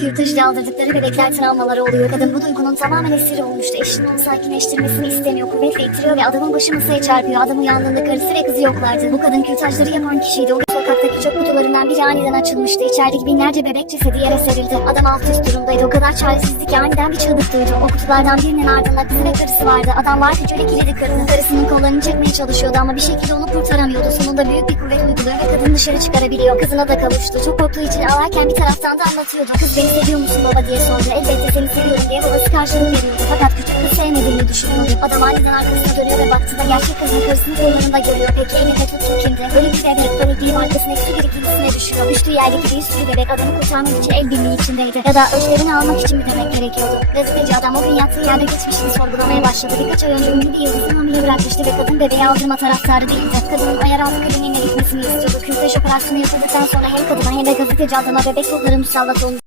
Kürtajı aldırdıkları bebekler travmaları oluyor. Kadın bu duygunun tamamen esiri olmuştu. Eşinin onu sakinleştirmesini istemiyor. İttiriyor ve adamın başı masaya çarpıyor. Adam uyandığında karısı ve kızı yoklardı. Bu kadın kürtajları yapan kişiydi. O sokaktaki çöp kutularından biri aniden açılmıştı. İçerideki binlerce bebek cesedi yere serildi. Adam alt üst durumdaydı. O kadar çaresizdi ki aniden bir çığlık duydu. O kutulardan birinin ardında kızı ve karısı vardı. Adam var gücüyle kilidi kırdı. Karısının kollarını çekmeye çalışıyordu ama bir şekilde onu kurtaramıyordu. Sonunda büyük bir kuvvet uyguluyor ve kadını dışarı çıkarabiliyor. Kızına da kavuştu. Çok korktuğu için ağlarken bir taraftan da anlatıyordu. Kız beni seviyor musun baba diye sordu. Elbette seni seviyorum diye babası karşılık veriyordu. Fakat küçük kız sevmediğini düşünüyordu. Adam aniden arkasına dönüyor ve baktığında gerçek kızın karısını kollarında görüyor. Peki elinde tuttu kimdi? Ölü bir bebek panikliği arkasına su birikintisine düşüyor. Düştüğü yerdeki bir sürü bebek adamı kurtarmak için el birliği içindeydi. Ya da öçlerini almak için mi demek gerekiyordu? Gazeteci adam o gün yattığı yerde geçmişini sorgulamaya başladı. Birkaç ay önce ünlü bir yıldızın hamile bırakmıştı ve kadın bebeği aldırma taraftarı değildi. Kadının ayar altı kliniğine gitmesini istiyordu. Kürtaj operasyonu yapıldıktan sonra hem kadına hem de gazeteci adama bebek kodları musallat olmuş.